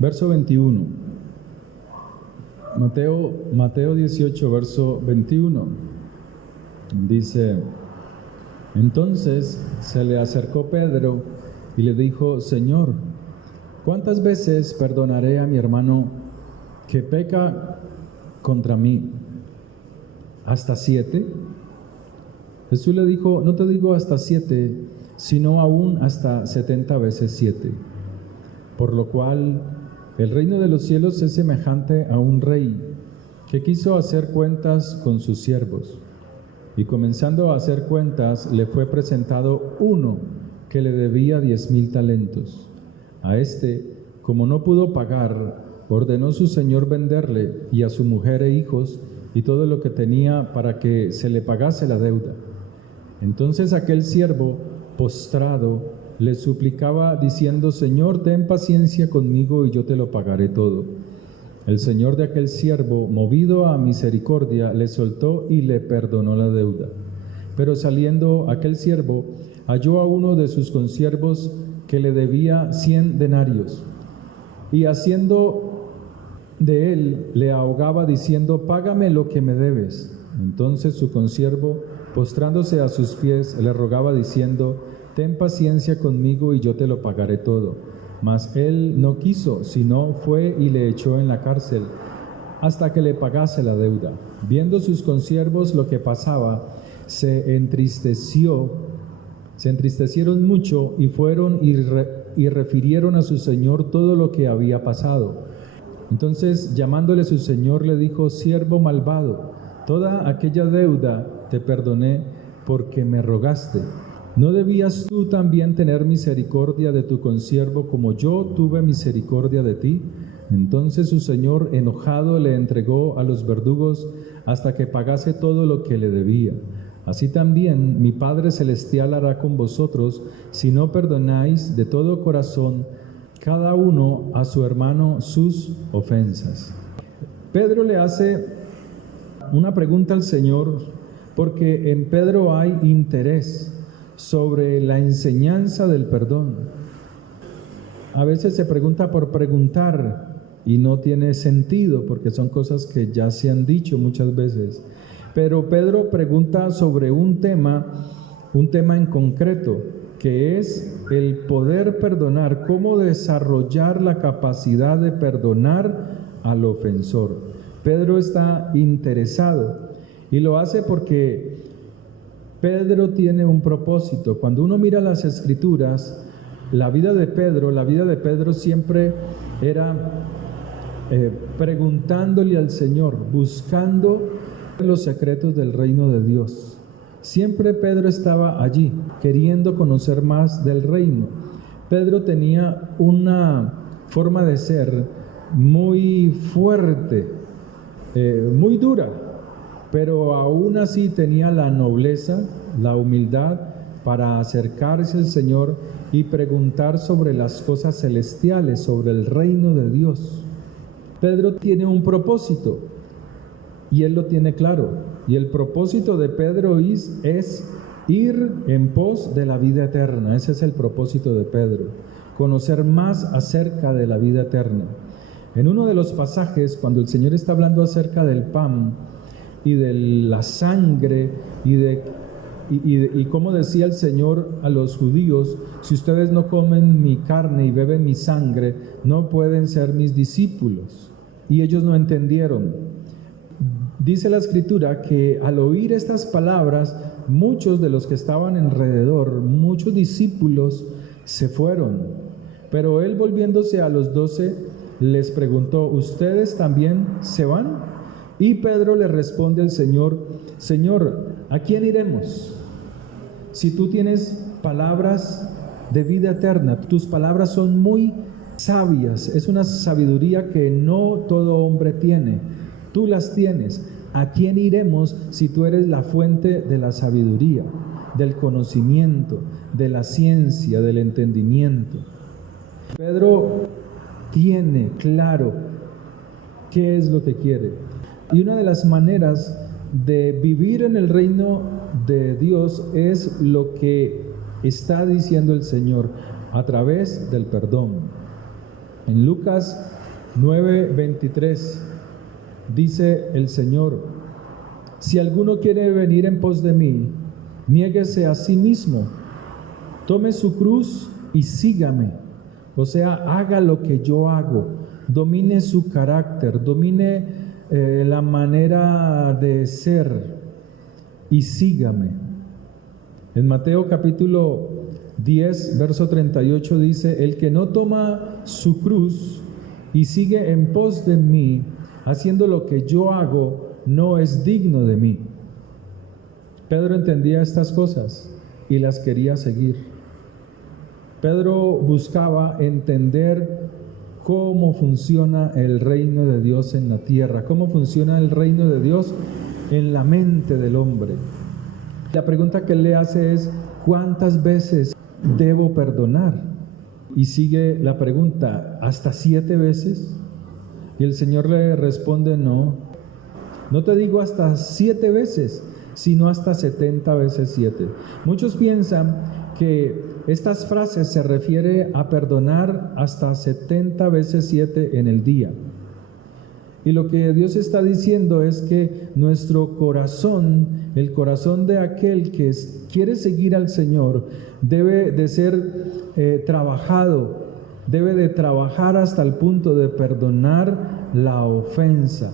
Verso 21. Mateo 18, verso 21. Dice: entonces se le acercó Pedro y le dijo: Señor, ¿cuántas veces perdonaré a mi hermano que peca contra mí? ¿Hasta 7? Jesús le dijo: no te digo hasta 7, sino aún hasta 70 veces 7. Por lo cual el reino de los cielos es semejante a un rey que quiso hacer cuentas con sus siervos. Y comenzando a hacer cuentas, le fue presentado uno que le debía 10,000 talentos. A este, como no pudo pagar, ordenó su señor venderle, y a su mujer e hijos, y todo lo que tenía, para que se le pagase la deuda. Entonces aquel siervo, postrado, le suplicaba diciendo: Señor, ten paciencia conmigo y yo te lo pagaré todo. El señor de aquel siervo, movido a misericordia, le soltó y le perdonó la deuda. Pero saliendo aquel siervo, halló a uno de sus consiervos que le debía 100 denarios, y haciendo de él, le ahogaba diciendo: págame lo que me debes. Entonces su consiervo, postrándose a sus pies, le rogaba diciendo: ten paciencia conmigo y yo te lo pagaré todo. Mas él no quiso, sino fue y le echó en la cárcel hasta que le pagase la deuda. Viendo sus consiervos lo que pasaba, se entristecieron mucho, y fueron y refirieron a su señor todo lo que había pasado. Entonces, llamándole su señor, le dijo: siervo malvado, toda aquella deuda te perdoné porque me rogaste. ¿No debías tú también tener misericordia de tu consiervo como yo tuve misericordia de ti? Entonces su señor, enojado, le entregó a los verdugos hasta que pagase todo lo que le debía. Así también mi Padre Celestial hará con vosotros, si no perdonáis de todo corazón cada uno a su hermano sus ofensas. Pedro le hace una pregunta al Señor, porque en Pedro hay interés sobre la enseñanza del perdón. A veces se pregunta por preguntar y no tiene sentido, porque son cosas que ya se han dicho muchas veces. Pero Pedro pregunta sobre un tema en concreto, que es el poder perdonar, cómo desarrollar la capacidad de perdonar al ofensor. Pedro está interesado y lo hace porque Pedro tiene un propósito. Cuando uno mira las Escrituras, la vida de Pedro siempre era preguntándole al Señor, buscando los secretos del reino de Dios. Siempre Pedro estaba allí, queriendo conocer más del reino. Pedro tenía una forma de ser muy fuerte, muy dura, pero aún así tenía la nobleza, la humildad para acercarse al Señor y preguntar sobre las cosas celestiales, sobre el reino de Dios. Pedro tiene un propósito y él lo tiene claro, y el propósito de Pedro es ir en pos de la vida eterna. Ese es el propósito de Pedro, conocer más acerca de la vida eterna. En uno de los pasajes, cuando el Señor está hablando acerca del pan y de la sangre y como decía el Señor a los judíos: si ustedes no comen mi carne y beben mi sangre, no pueden ser mis discípulos. Y ellos no entendieron. Dice la Escritura que al oír estas palabras, muchos de los que estaban alrededor, muchos discípulos, se fueron. Pero él, volviéndose a los 12, les preguntó: ¿ustedes también se van? Y Pedro le responde al Señor: Señor, ¿a quién iremos? Si tú tienes palabras de vida eterna, tus palabras son muy sabias, es una sabiduría que no todo hombre tiene, tú las tienes. ¿A quién iremos si tú eres la fuente de la sabiduría, del conocimiento, de la ciencia, del entendimiento? Pedro tiene claro qué es lo que quiere. Y una de las maneras de vivir en el reino de Dios es lo que está diciendo el Señor, a través del perdón. En Lucas 9:23 dice el Señor: si alguno quiere venir en pos de mí, niéguese a sí mismo, tome su cruz y sígame. O sea, haga lo que yo hago, domine su carácter, domine la manera de ser y sígame. En Mateo capítulo 10, verso 38 dice: el que no toma su cruz y sigue en pos de mí, haciendo lo que yo hago, no es digno de mí. Pedro entendía estas cosas y las quería seguir. Pedro buscaba entender cómo funciona el reino de Dios en la tierra, cómo funciona el reino de Dios en la mente del hombre. La pregunta que él le hace es: ¿cuántas veces debo perdonar? Y sigue la pregunta: ¿hasta 7 veces? Y el Señor le responde: no te digo hasta 7 veces, sino hasta 70 veces 7. Muchos piensan que estas frases se refiere a perdonar hasta 70 veces 7 en el día. Y lo que Dios está diciendo es que nuestro corazón, el corazón de aquel que quiere seguir al Señor, debe de ser trabajado, debe de trabajar hasta el punto de perdonar la ofensa,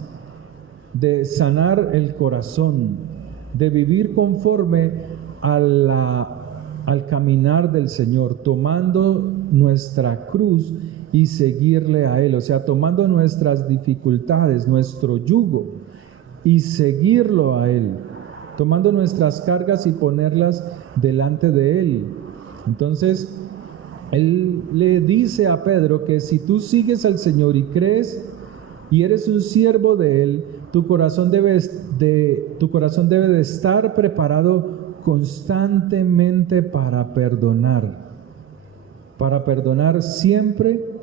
de sanar el corazón, de vivir conforme al caminar del Señor, tomando nuestra cruz y seguirle a Él, o sea, tomando nuestras dificultades, nuestro yugo y seguirlo a Él, tomando nuestras cargas y ponerlas delante de Él. Entonces, Él le dice a Pedro que si tú sigues al Señor y crees y eres un siervo de Él, tu corazón debe de estar preparado constantemente para perdonar siempre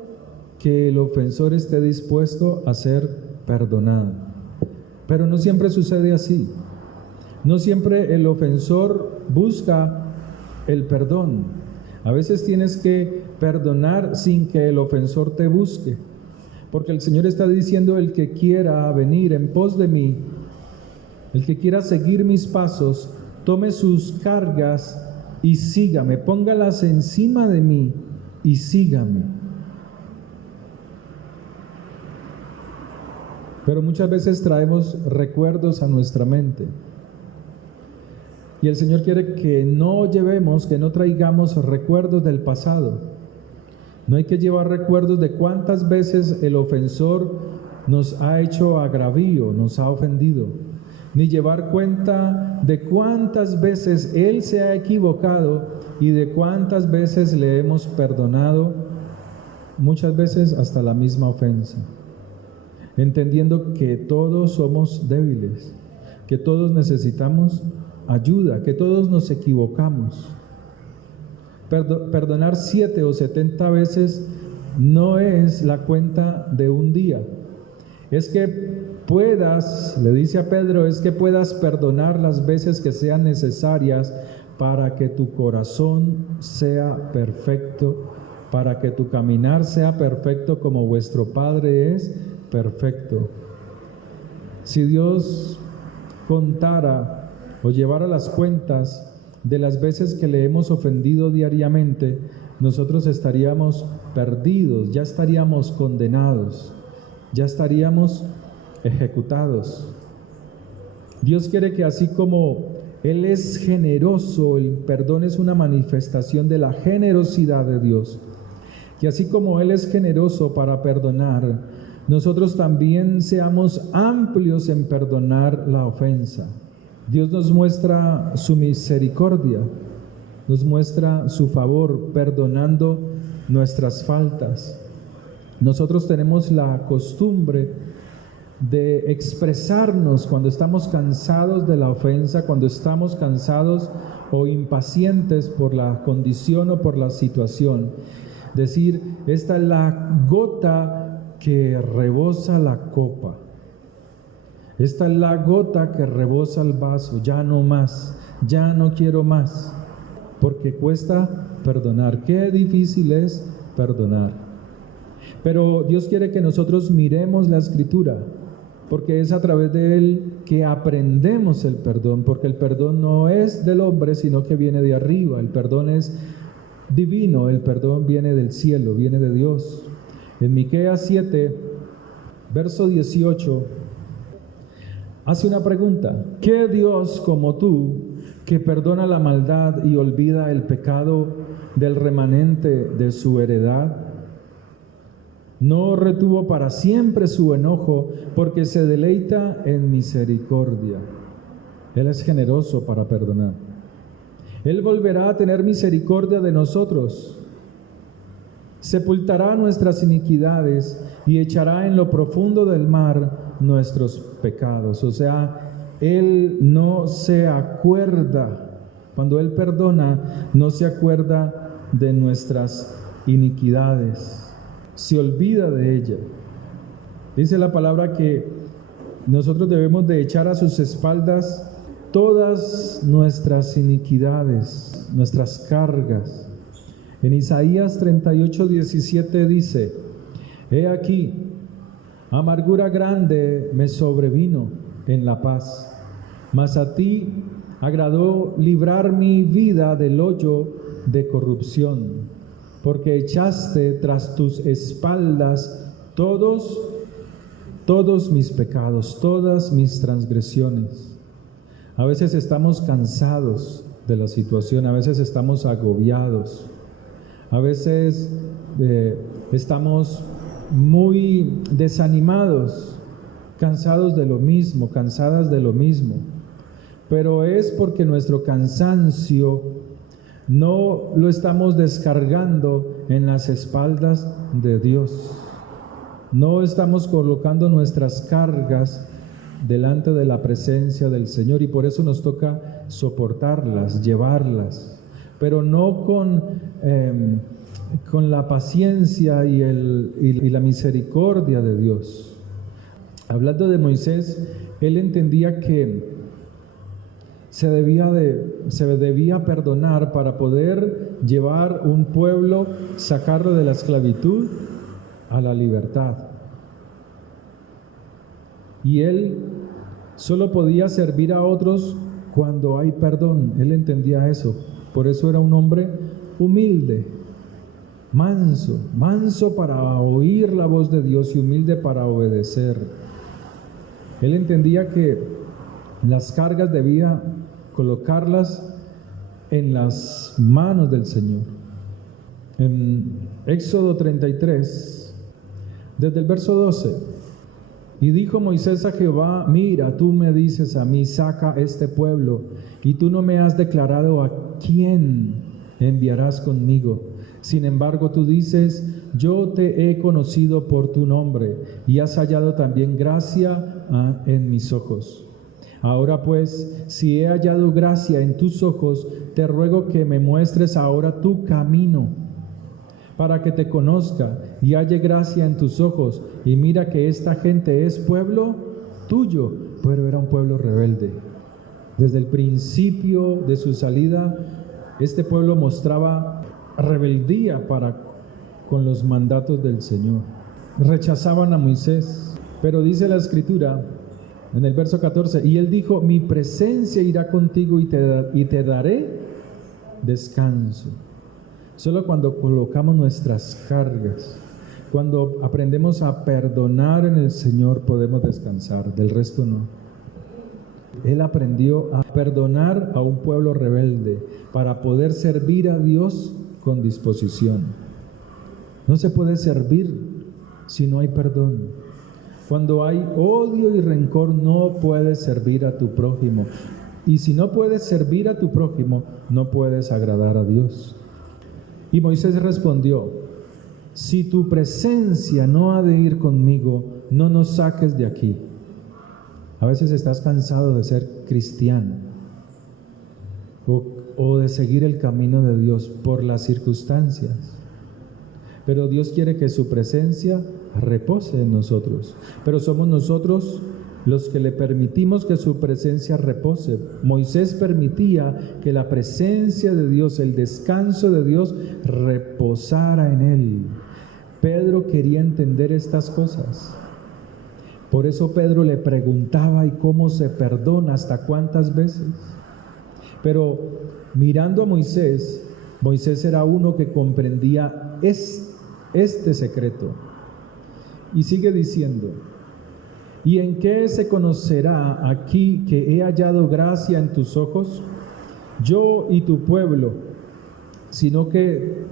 que el ofensor esté dispuesto a ser perdonado. Pero no siempre sucede así. No siempre el ofensor busca el perdón. A veces tienes que perdonar sin que el ofensor te busque. Porque el Señor está diciendo: el que quiera venir en pos de mí, el que quiera seguir mis pasos, tome sus cargas y sígame, póngalas encima de mí y sígame. Pero muchas veces traemos recuerdos a nuestra mente. Y el Señor quiere que no traigamos recuerdos del pasado. No hay que llevar recuerdos de cuántas veces el ofensor nos ha hecho agravío, nos ha ofendido, ni llevar cuenta de cuántas veces Él se ha equivocado y de cuántas veces le hemos perdonado, muchas veces hasta la misma ofensa, entendiendo que todos somos débiles, que todos necesitamos ayuda, que todos nos equivocamos. Perdonar 7 o 70 veces no es la cuenta de un día. Es que puedas, le dice a Pedro, es que puedas perdonar las veces que sean necesarias para que tu corazón sea perfecto, para que tu caminar sea perfecto como vuestro Padre es perfecto. Si Dios contara o llevara las cuentas de las veces que le hemos ofendido diariamente, nosotros estaríamos perdidos, ya estaríamos condenados, ya estaríamos ejecutados. Dios quiere que así como Él es generoso, el perdón es una manifestación de la generosidad de Dios, que así como Él es generoso para perdonar, nosotros también seamos amplios en perdonar la ofensa. Dios nos muestra su misericordia, nos muestra su favor, perdonando nuestras faltas. Nosotros tenemos la costumbre de expresarnos cuando estamos cansados de la ofensa, cuando estamos cansados o impacientes por la condición o por la situación. Decir: esta es la gota que rebosa la copa. Esta es la gota que rebosa el vaso, ya no más, ya no quiero más, porque cuesta perdonar. Qué difícil es perdonar. Pero Dios quiere que nosotros miremos la Escritura, porque es a través de Él que aprendemos el perdón, porque el perdón no es del hombre, sino que viene de arriba. El perdón es divino, el perdón viene del cielo, viene de Dios. En Miqueas 7, verso 18, hace una pregunta: ¿qué Dios como tú, que perdona la maldad y olvida el pecado del remanente de su heredad? No retuvo para siempre su enojo, porque se deleita en misericordia. Él es generoso para perdonar. Él volverá a tener misericordia de nosotros. Sepultará nuestras iniquidades y echará en lo profundo del mar nuestros pecados. O sea, Él no se acuerda, cuando Él perdona, no se acuerda de nuestras iniquidades. Se olvida de ella. Dice la palabra que nosotros debemos de echar a sus espaldas todas nuestras iniquidades, nuestras cargas. En Isaías 38:17 dice: He aquí, amargura grande me sobrevino en la paz, mas a ti agradó librar mi vida del hoyo de corrupción, porque echaste tras tus espaldas todos mis pecados, todas mis transgresiones. A veces estamos cansados de la situación, a veces estamos agobiados, a veces estamos muy desanimados, cansados de lo mismo, cansadas de lo mismo, pero es porque nuestro cansancio no lo estamos descargando en las espaldas de Dios. No estamos colocando nuestras cargas delante de la presencia del Señor, y por eso nos toca soportarlas, llevarlas, pero no con la paciencia y la misericordia de Dios. Hablando de Moisés, él entendía que se debía perdonar para poder llevar un pueblo, sacarlo de la esclavitud a la libertad. Y él solo podía servir a otros cuando hay perdón. Él entendía eso. Por eso era un hombre humilde, manso para oír la voz de Dios y humilde para obedecer. Él entendía que las cargas debía colocarlas en las manos del Señor. En Éxodo 33, desde el verso 12: Y dijo Moisés a Jehová: Mira, tú me dices a mí, saca este pueblo, y tú no me has declarado a quién enviarás conmigo. Sin embargo, tú dices: yo te he conocido por tu nombre, y has hallado también gracia en mis ojos. Ahora pues, si he hallado gracia en tus ojos, te ruego que me muestres ahora tu camino, para que te conozca y halle gracia en tus ojos. Y mira que esta gente es pueblo tuyo, pero era un pueblo rebelde. Desde el principio de su salida, este pueblo mostraba rebeldía con los mandatos del Señor. Rechazaban a Moisés, pero dice la Escritura en el verso 14: y él dijo: mi presencia irá contigo y te daré descanso. Solo cuando colocamos nuestras cargas, cuando aprendemos a perdonar en el Señor, podemos descansar, del resto no. Él aprendió a perdonar a un pueblo rebelde para poder servir a Dios con disposición. No se puede servir si no hay perdón. Cuando hay odio y rencor, no puedes servir a tu prójimo. Y si no puedes servir a tu prójimo, no puedes agradar a Dios. Y Moisés respondió: si tu presencia no ha de ir conmigo, no nos saques de aquí. A veces estás cansado de ser cristiano o de seguir el camino de Dios por las circunstancias. Pero Dios quiere que su presencia repose en nosotros. Pero somos nosotros los que le permitimos que su presencia repose. Moisés permitía que la presencia de Dios, el descanso de Dios, reposara en él. Pedro quería entender estas cosas. Por eso Pedro le preguntaba, ¿y cómo se perdona? ¿Hasta cuántas veces? Pero mirando a Moisés, Moisés era uno que comprendía este secreto. Y sigue diciendo, ¿y en qué se conocerá aquí que he hallado gracia en tus ojos? Yo y tu pueblo, sino que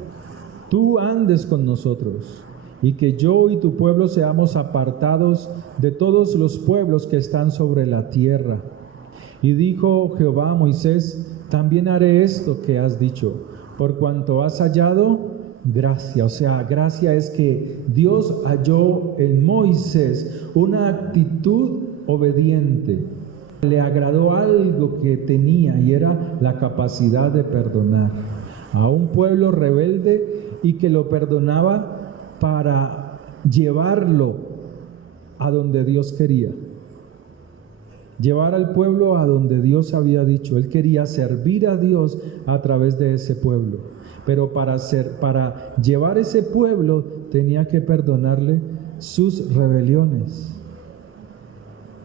tú andes con nosotros, y que yo y tu pueblo seamos apartados de todos los pueblos que están sobre la tierra. Y dijo Jehová a Moisés, también haré esto que has dicho, por cuanto has hallado gracia. O sea, gracia es que Dios halló en Moisés una actitud obediente. Le agradó algo que tenía y era la capacidad de perdonar a un pueblo rebelde y que lo perdonaba para llevarlo a donde Dios quería. Llevar al pueblo a donde Dios había dicho. Él quería servir a Dios a través de ese pueblo. Pero para llevar ese pueblo tenía que perdonarle sus rebeliones.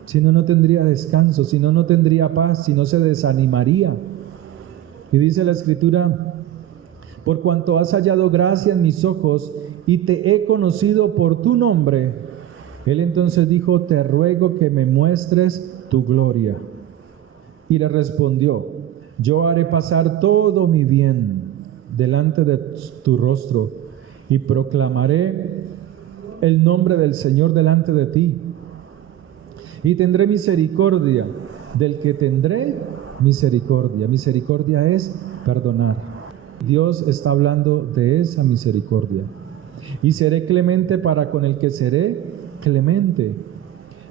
Si no, no tendría descanso, si no, no tendría paz, si no se desanimaría. Y dice la Escritura, por cuanto has hallado gracia en mis ojos y te he conocido por tu nombre. Él entonces dijo, te ruego que me muestres tu gloria. Y le respondió, yo haré pasar todo mi bien delante de tu rostro y proclamaré el nombre del Señor delante de ti. Y tendré misericordia del que tendré misericordia. Misericordia es perdonar. Dios está hablando de esa misericordia. Y seré clemente para con el que seré clemente.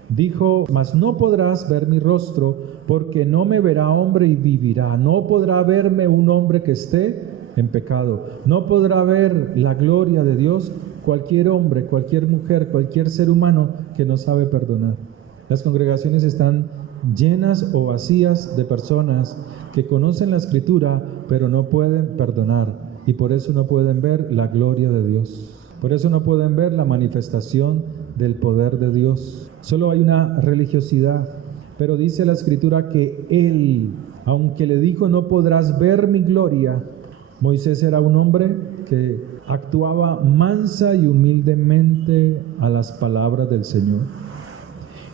Dijo, mas no podrás ver mi rostro, porque no me verá hombre y vivirá. No podrá verme un hombre que esté en pecado. No podrá ver la gloria de Dios cualquier hombre, cualquier mujer, cualquier ser humano que no sabe perdonar. Las congregaciones están llenas o vacías de personas que conocen la Escritura, pero no pueden perdonar, y por eso no pueden ver la gloria de Dios. Por eso no pueden ver la manifestación del poder de Dios. Solo hay una religiosidad. Pero dice la Escritura que él, aunque le dijo no podrás ver mi gloria, Moisés era un hombre que actuaba mansa y humildemente a las palabras del Señor.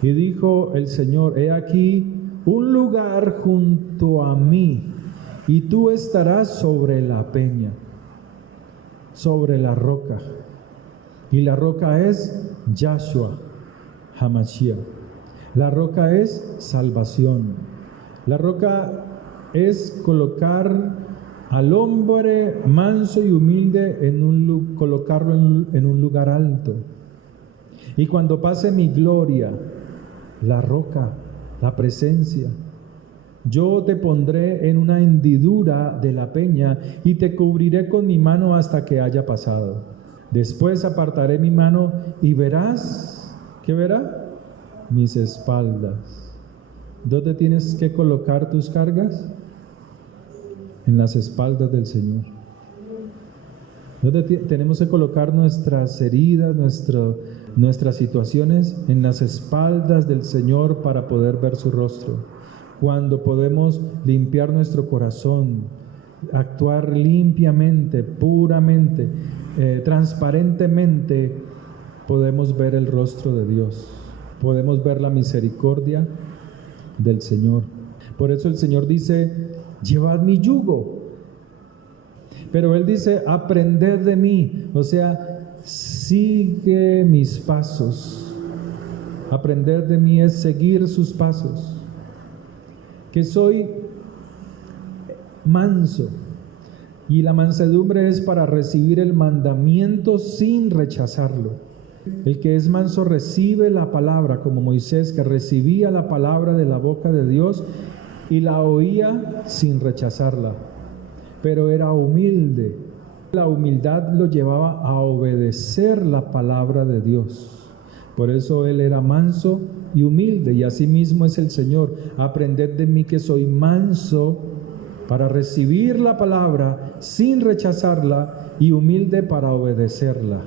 Y dijo el Señor, he aquí un lugar junto a mí, y tú estarás sobre la peña, sobre la roca. Y la roca es Yahshua HaMashiach. La roca es salvación. La roca es colocar al hombre manso y humilde colocarlo en un lugar alto. Y cuando pase mi gloria, la roca, la presencia, yo te pondré en una hendidura de la peña y te cubriré con mi mano hasta que haya pasado. Después apartaré mi mano y verás, ¿qué verá? Mis espaldas. ¿Dónde tienes que colocar tus cargas? En las espaldas del Señor. ¿Dónde tenemos que colocar nuestras heridas, nuestras situaciones? En las espaldas del Señor para poder ver su rostro. Cuando podemos limpiar nuestro corazón, actuar limpiamente, puramente, transparentemente, podemos ver el rostro de Dios. Podemos ver la misericordia del Señor. Por eso el Señor dice, llevad mi yugo. Pero Él dice, aprended de mí. O sea, sigue mis pasos. Aprender de mí es seguir sus pasos. Que soy manso. Y la mansedumbre es para recibir el mandamiento sin rechazarlo. El que es manso recibe la palabra, como Moisés, que recibía la palabra de la boca de Dios y la oía sin rechazarla, pero era humilde. La humildad lo llevaba a obedecer la palabra de Dios. Por eso él era manso y humilde, y así mismo es el Señor. Aprended de mí que soy manso para recibir la palabra sin rechazarla y humilde para obedecerla.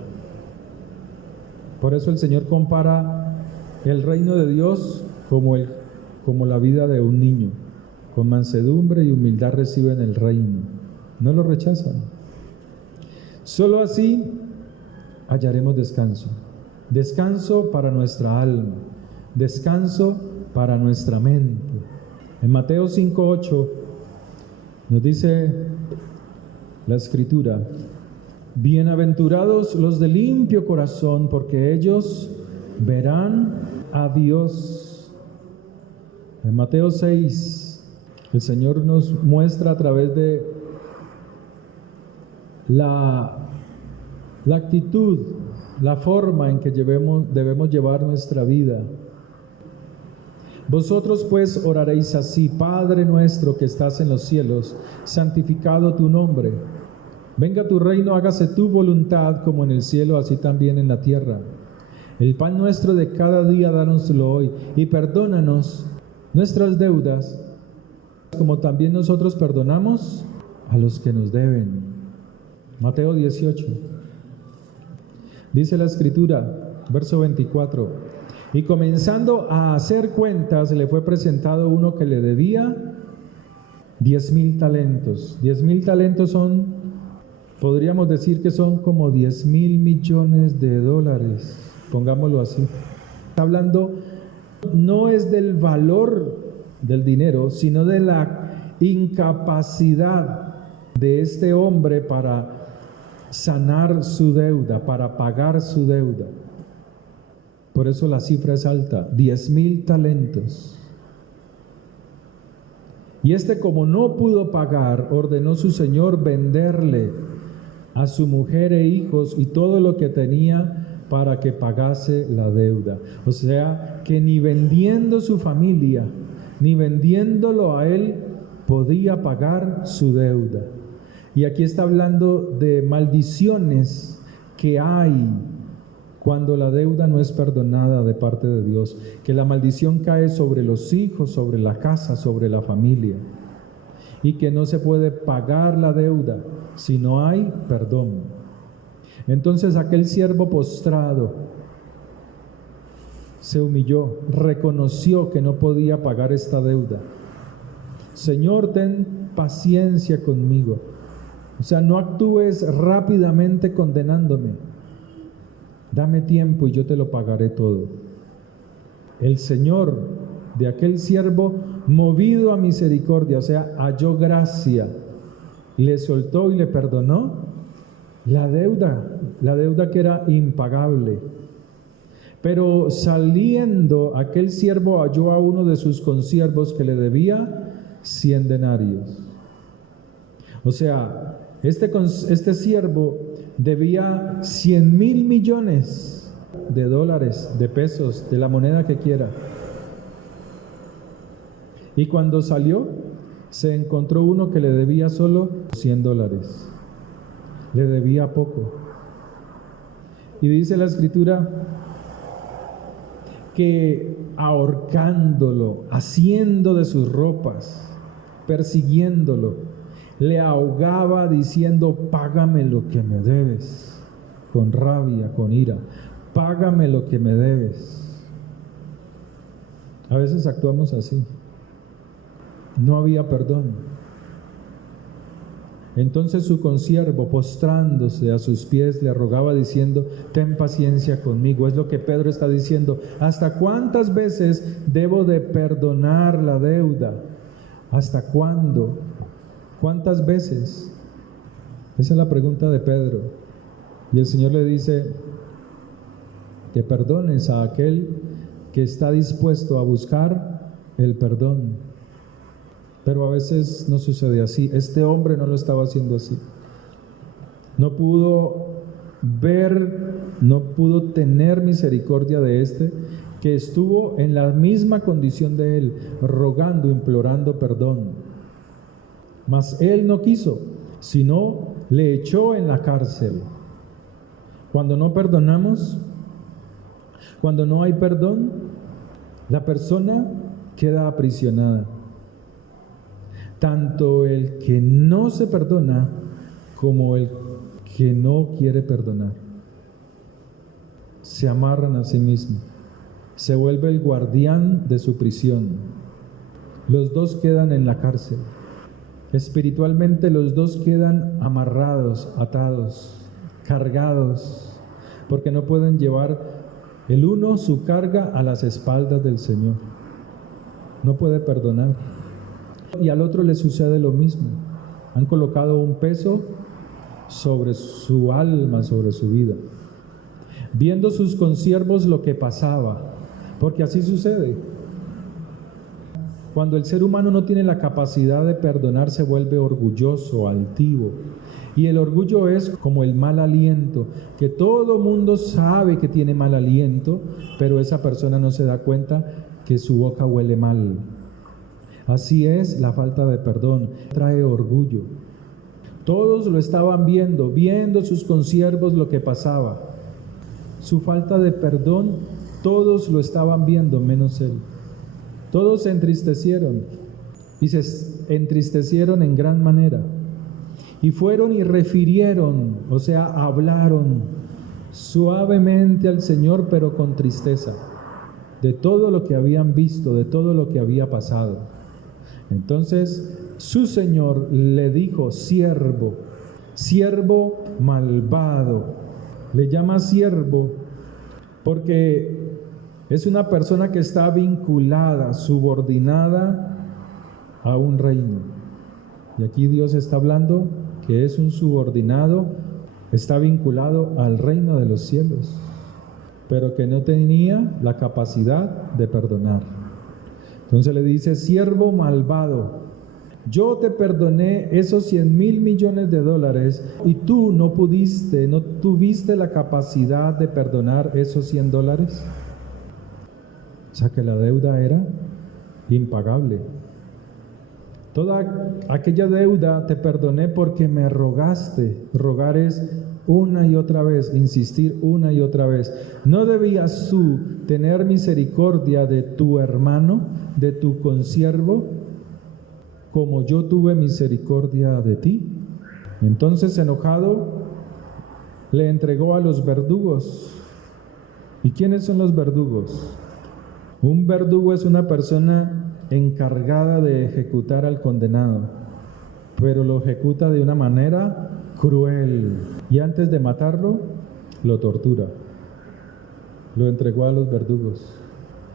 Por eso el Señor compara el reino de Dios como la vida de un niño. Con mansedumbre y humildad reciben el reino. No lo rechazan. Solo así hallaremos descanso. Descanso para nuestra alma. Descanso para nuestra mente. En Mateo 5:8 nos dice la Escritura: bienaventurados los de limpio corazón, porque ellos verán a Dios. En Mateo 6, el Señor nos muestra a través de la actitud, la forma en que debemos llevar nuestra vida. Vosotros pues oraréis así: Padre nuestro que estás en los cielos, santificado tu nombre. Venga tu reino, hágase tu voluntad como en el cielo, así también en la tierra. El pan nuestro de cada día, dánoslo hoy, y perdónanos nuestras deudas, como también nosotros perdonamos a los que nos deben. Mateo 18. Dice la Escritura, verso 24: y comenzando a hacer cuentas, le fue presentado uno que le debía 10,000 talentos. 10,000 talentos son, podríamos decir que son como 10,000 millones de dólares, pongámoslo así. Está hablando, no es del valor del dinero, sino de la incapacidad de este hombre para sanar su deuda, para pagar su deuda. Por eso la cifra es alta, 10,000 talentos. Y este, como no pudo pagar, ordenó su señor venderle a su mujer e hijos y todo lo que tenía para que pagase la deuda. O sea, que ni vendiendo su familia, ni vendiéndolo a él, podía pagar su deuda. Y aquí está hablando de maldiciones que hay cuando la deuda no es perdonada de parte de Dios, que la maldición cae sobre los hijos, sobre la casa, sobre la familia, y que no se puede pagar la deuda si no hay perdón. Entonces aquel siervo postrado se humilló, reconoció que no podía pagar esta deuda. Señor, ten paciencia conmigo. O sea, no actúes rápidamente condenándome. Dame tiempo y yo te lo pagaré todo. El Señor de aquel siervo, movido a misericordia, o sea, halló gracia, le soltó y le perdonó la deuda que era impagable. Pero saliendo, aquel siervo halló a uno de sus consiervos que le debía 100 denarios. O sea, este siervo debía 100,000 millones de dólares, de pesos, de la moneda que quiera. Y cuando salió, se encontró uno que le debía solo 100 dólares. Le debía poco. Y dice la Escritura que ahorcándolo, haciendo de sus ropas, persiguiéndolo, le ahogaba diciendo: págame lo que me debes, con rabia, con ira, págame lo que me debes. A veces actuamos así. No había perdón. Entonces su consiervo, postrándose a sus pies, le rogaba diciendo: ten paciencia conmigo. Es lo que Pedro está diciendo. ¿Hasta cuántas veces debo de perdonar la deuda? ¿Hasta cuándo? ¿Cuántas veces? Esa es la pregunta de Pedro. Y el Señor le dice que perdones a aquel que está dispuesto a buscar el perdón. Pero a veces no sucede así. Este hombre no lo estaba haciendo así. No pudo tener misericordia de este que estuvo en la misma condición de él, rogando, implorando perdón. Mas él no quiso, sino le echó en la cárcel. Cuando no perdonamos, cuando no hay perdón, la persona queda aprisionada. Tanto el que no se perdona como el que no quiere perdonar. se amarran a sí mismo. Se vuelve el guardián de su prisión. Los dos quedan en la cárcel. Espiritualmente los dos quedan amarrados, atados, cargados, porque no pueden llevar el uno su carga a las espaldas del Señor. No puede perdonar. Y al otro le sucede lo mismo. Han colocado un peso sobre su alma, sobre su vida. Viendo sus consiervos lo que pasaba, porque así sucede. Cuando el ser humano no tiene la capacidad de perdonar, se vuelve orgulloso, altivo. Y el orgullo es como el mal aliento, que todo mundo sabe que tiene mal aliento, pero esa persona no se da cuenta que su boca huele mal. Así es la falta de perdón, trae orgullo. Todos lo estaban viendo sus consiervos lo que pasaba. Su falta de perdón, todos lo estaban viendo, menos él. Todos se entristecieron, y se entristecieron en gran manera. Y fueron y refirieron, o sea, hablaron suavemente al Señor, pero con tristeza, de todo lo que habían visto, de todo lo que había pasado. Entonces su Señor le dijo: siervo, siervo malvado. Le llama siervo porque es una persona que está vinculada, subordinada a un reino. Y aquí Dios está hablando que es un subordinado, está vinculado al reino de los cielos, pero que no tenía la capacidad de perdonar. Entonces le dice: siervo malvado, yo te perdoné esos 100,000 millones de dólares y tú no tuviste la capacidad de perdonar esos 100 dólares. O sea que la deuda era impagable. Toda aquella deuda te perdoné porque me rogaste. Rogar es una y otra vez, insistir una y otra vez. ¿No debías tú tener misericordia de tu hermano, de tu consiervo, como yo tuve misericordia de ti? Entonces, enojado, le entregó a los verdugos. ¿Y quiénes son los verdugos? Un verdugo es una persona encargada de ejecutar al condenado, pero lo ejecuta de una manera cruel, y antes de matarlo, lo tortura. Lo entregó a los verdugos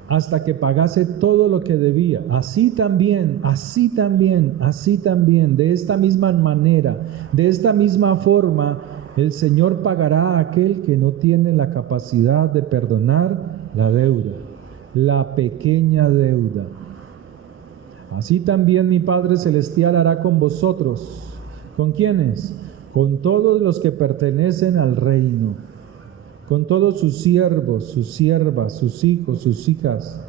hasta que pagase todo lo que debía. Así también, de esta misma manera, de esta misma forma, el Señor pagará a aquel que no tiene la capacidad de perdonar la deuda, la pequeña deuda. Así también mi Padre Celestial hará con vosotros. ¿Con quiénes? Con todos los que pertenecen al reino, con todos sus siervos, sus siervas, sus hijos, sus hijas,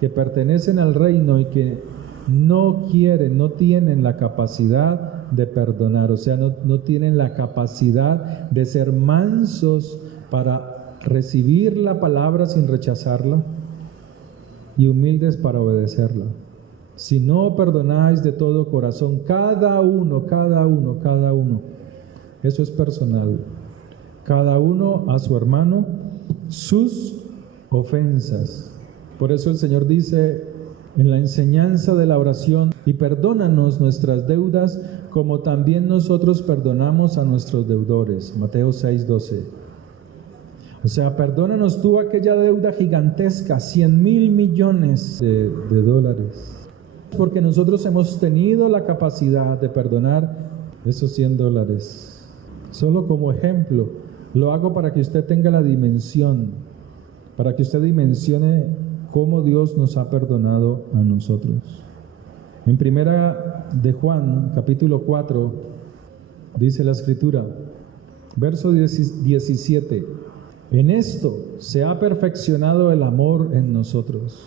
que pertenecen al reino y que no tienen la capacidad de perdonar, o sea, no tienen la capacidad de ser mansos para recibir la palabra sin rechazarla y humildes para obedecerla. Si no perdonáis de todo corazón, cada uno, eso es personal, cada uno a su hermano, sus ofensas. Por eso el Señor dice en la enseñanza de la oración: y perdónanos nuestras deudas, como también nosotros perdonamos a nuestros deudores. Mateo 6:12. O sea, perdónanos tú aquella deuda gigantesca, 100,000 millones de dólares. Porque nosotros hemos tenido la capacidad de perdonar esos 100 dólares. Solo como ejemplo, lo hago para que usted tenga la dimensión, para que usted dimensione cómo Dios nos ha perdonado a nosotros. En primera de Juan, capítulo 4, dice la Escritura, verso 17: en esto se ha perfeccionado el amor en nosotros,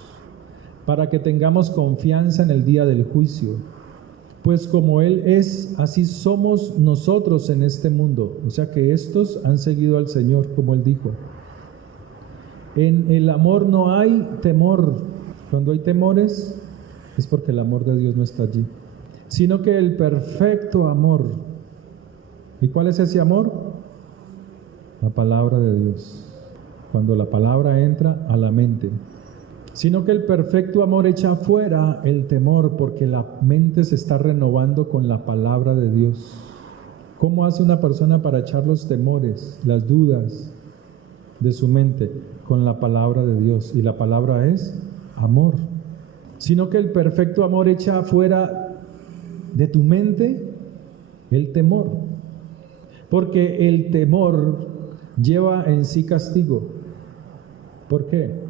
para que tengamos confianza en el día del juicio. Pues como Él es, así somos nosotros en este mundo. O sea que estos han seguido al Señor, como Él dijo. En el amor no hay temor. Cuando hay temores, es porque el amor de Dios no está allí. Sino que el perfecto amor. ¿Y cuál es ese amor? La palabra de Dios. cuando la palabra entra a la mente. Sino que el perfecto amor echa fuera el temor, porque la mente se está renovando con la palabra de Dios. ¿Cómo hace una persona para echar los temores, las dudas de su mente? Con la palabra de Dios, y la palabra es amor. Sino que el perfecto amor echa fuera de tu mente el temor, porque el temor lleva en sí castigo. ¿Por qué?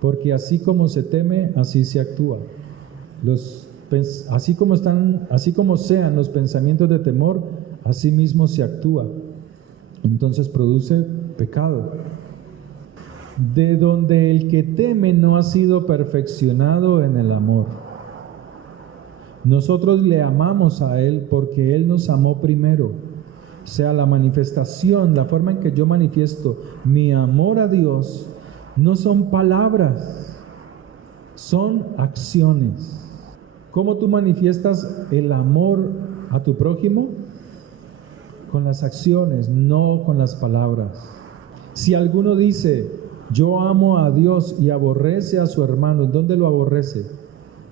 Porque así como se teme, así se actúa. Así como sean los pensamientos de temor, así mismo se actúa. Entonces produce pecado. De donde el que teme no ha sido perfeccionado en el amor. Nosotros le amamos a Él porque Él nos amó primero. O sea, la manifestación, la forma en que yo manifiesto mi amor a Dios, no son palabras, son acciones. ¿Cómo tú manifiestas el amor a tu prójimo? Con las acciones, no con las palabras. Si alguno dice, yo amo a Dios y aborrece a su hermano, ¿en dónde lo aborrece?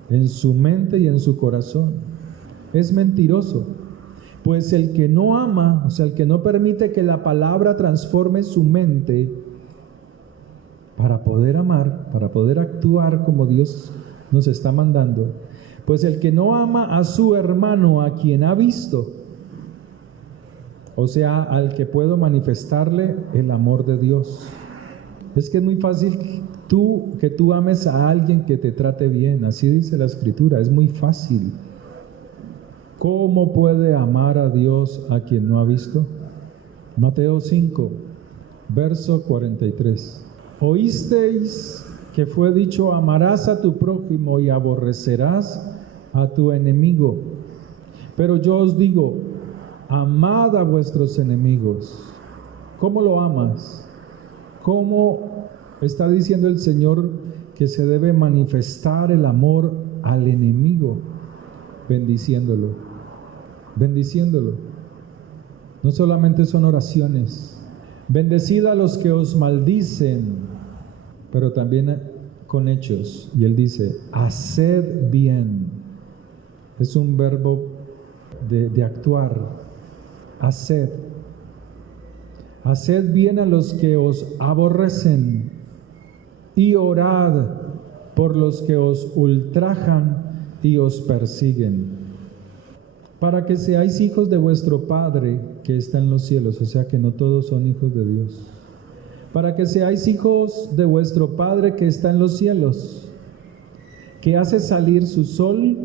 En su mente y en su corazón. Es mentiroso. Pues el que no ama, o sea, el que no permite que la palabra transforme su mente para poder amar, para poder actuar como Dios nos está mandando, pues el que no ama a su hermano, a quien ha visto, o sea, al que puedo manifestarle el amor de Dios. Es que es muy fácil que tú ames a alguien que te trate bien, así dice la Escritura, es muy fácil. ¿Cómo puede amar a Dios a quien no ha visto? Mateo 5, verso 43. Oísteis que fue dicho, amarás a tu prójimo y aborrecerás a tu enemigo. Pero yo os digo, amad a vuestros enemigos. ¿Cómo lo amas? ¿Cómo está diciendo el Señor que se debe manifestar el amor al enemigo? Bendiciéndolo. Bendiciéndolo. No solamente son oraciones. Bendecid a los que os maldicen, pero también con hechos. Y Él dice, haced bien. Es un verbo de actuar. Haced. Haced bien a los que os aborrecen y orad por los que os ultrajan y os persiguen, para que seáis hijos de vuestro Padre que está en los cielos. O sea que no todos son hijos de Dios. Para que seáis hijos de vuestro Padre que está en los cielos, que hace salir su sol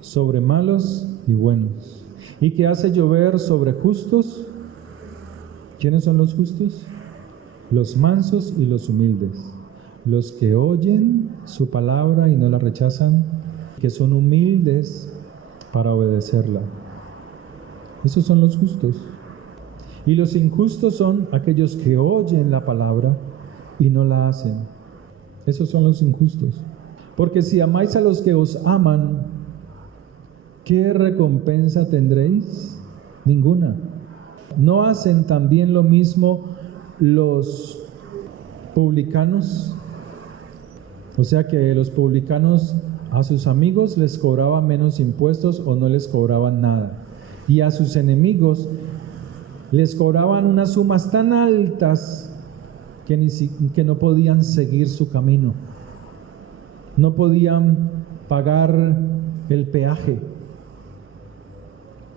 sobre malos y buenos, y que hace llover sobre justos. ¿Quiénes son los justos? Los mansos y los humildes, los que oyen su palabra y no la rechazan, que son humildes para obedecerla. Esos son los justos. Y los injustos son aquellos que oyen la palabra y no la hacen. Esos son los injustos. Porque si amáis a los que os aman, ¿qué recompensa tendréis? Ninguna. ¿No hacen también lo mismo los publicanos? O sea que los publicanos a sus amigos les cobraban menos impuestos o no les cobraban nada. Y a sus enemigos les cobraban unas sumas tan altas que no podían seguir su camino. No podían pagar el peaje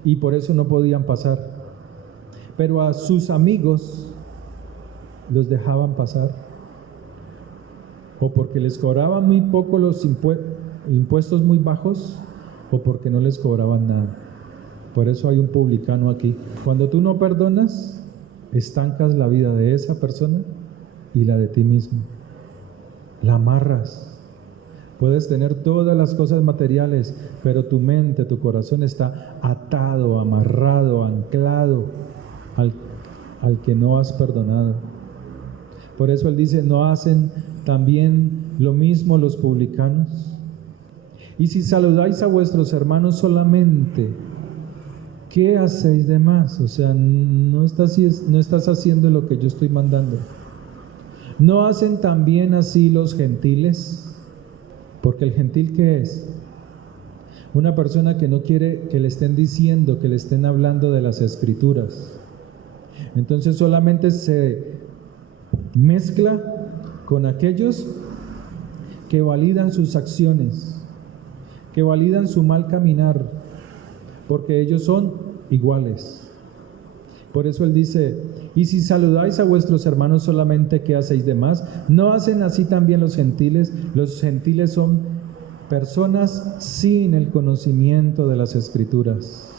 y por eso no podían pasar. Pero a sus amigos los dejaban pasar, o porque les cobraban muy poco los impuestos muy bajos, o porque no les cobraban nada. Por eso hay un publicano aquí. Cuando tú no perdonas, estancas la vida de esa persona y la de ti mismo. La amarras. Puedes tener todas las cosas materiales, pero tu mente, tu corazón está atado, amarrado, anclado al que no has perdonado. Por eso Él dice, ¿no hacen también lo mismo los publicanos? Y si saludáis a vuestros hermanos solamente, ¿qué hacéis de más? O sea, no estás haciendo lo que yo estoy mandando. ¿No hacen también así los gentiles? Porque el gentil, ¿qué es? Una persona que no quiere que le estén diciendo, que le estén hablando de las Escrituras. Entonces solamente se mezcla con aquellos que validan sus acciones, que validan su mal caminar, porque ellos son iguales. Por eso él dice: y si saludáis a vuestros hermanos solamente, ¿qué hacéis de más? ¿No hacen así también los gentiles? Los gentiles son personas sin el conocimiento de las Escrituras.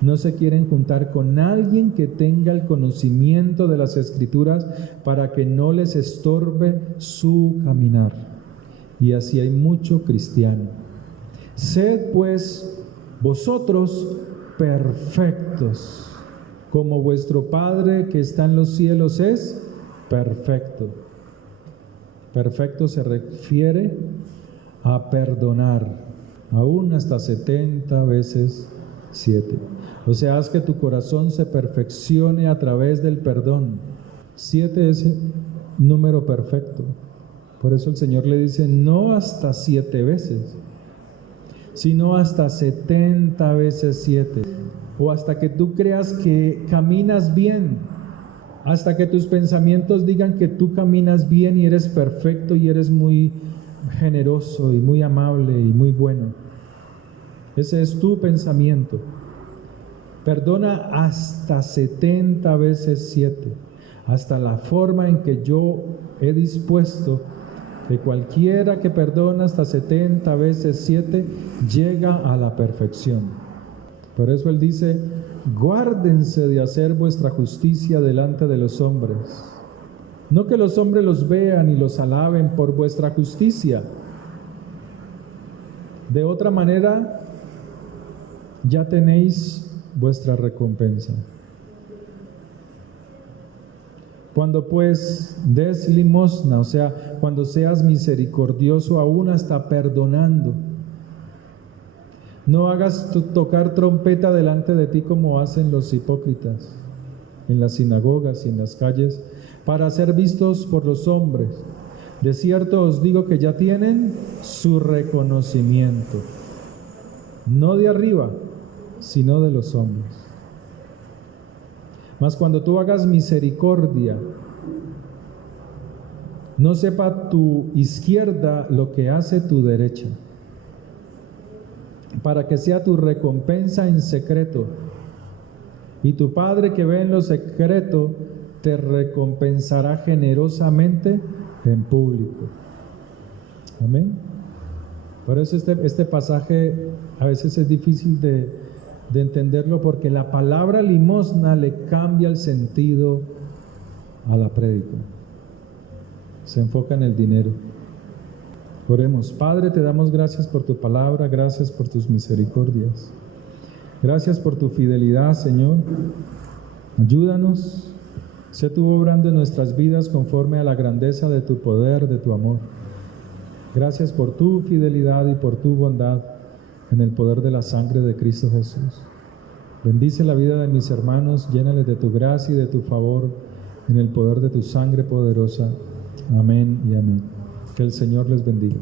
No se quieren juntar con alguien que tenga el conocimiento de las Escrituras para que no les estorbe su caminar. Y así hay mucho cristiano. Sed pues vosotros perfectos, como vuestro Padre que está en los cielos es perfecto. Perfecto se refiere a perdonar, aún hasta 70 veces 7. O sea, haz que tu corazón se perfeccione a través del perdón. 7 es el número perfecto. Por eso el Señor le dice: no hasta 7 veces, sino hasta 70 veces 7. O hasta que tú creas que caminas bien, hasta que tus pensamientos digan que tú caminas bien y eres perfecto y eres muy generoso y muy amable y muy bueno. Ese es tu pensamiento. Perdona hasta 70 veces 7, hasta la forma en que yo he dispuesto que cualquiera que perdona hasta 70 veces 7 llega a la perfección. Por eso él dice: guárdense de hacer vuestra justicia delante de los hombres. No que los hombres los vean y los alaben por vuestra justicia. De otra manera, ya tenéis vuestra recompensa. Cuando pues des limosna, o sea, cuando seas misericordioso aún hasta perdonando, no hagas tocar trompeta delante de ti como hacen los hipócritas en las sinagogas y en las calles, para ser vistos por los hombres. De cierto os digo que ya tienen su reconocimiento, no de arriba, sino de los hombres. Mas cuando tú hagas misericordia, no sepa tu izquierda lo que hace tu derecha, para que sea tu recompensa en secreto, y tu Padre que ve en lo secreto te recompensará generosamente en público. Amén. Por eso este pasaje a veces es difícil de entenderlo, porque la palabra limosna le cambia el sentido a la prédica. Se enfoca en el dinero. Oremos. Padre, te damos gracias por tu palabra, gracias por tus misericordias. Gracias por tu fidelidad, Señor. Ayúdanos. Sé tú obrando en nuestras vidas conforme a la grandeza de tu poder, de tu amor. Gracias por tu fidelidad y por tu bondad en el poder de la sangre de Cristo Jesús. Bendice la vida de mis hermanos, llénales de tu gracia y de tu favor en el poder de tu sangre poderosa. Amén y amén. Que el Señor les bendiga.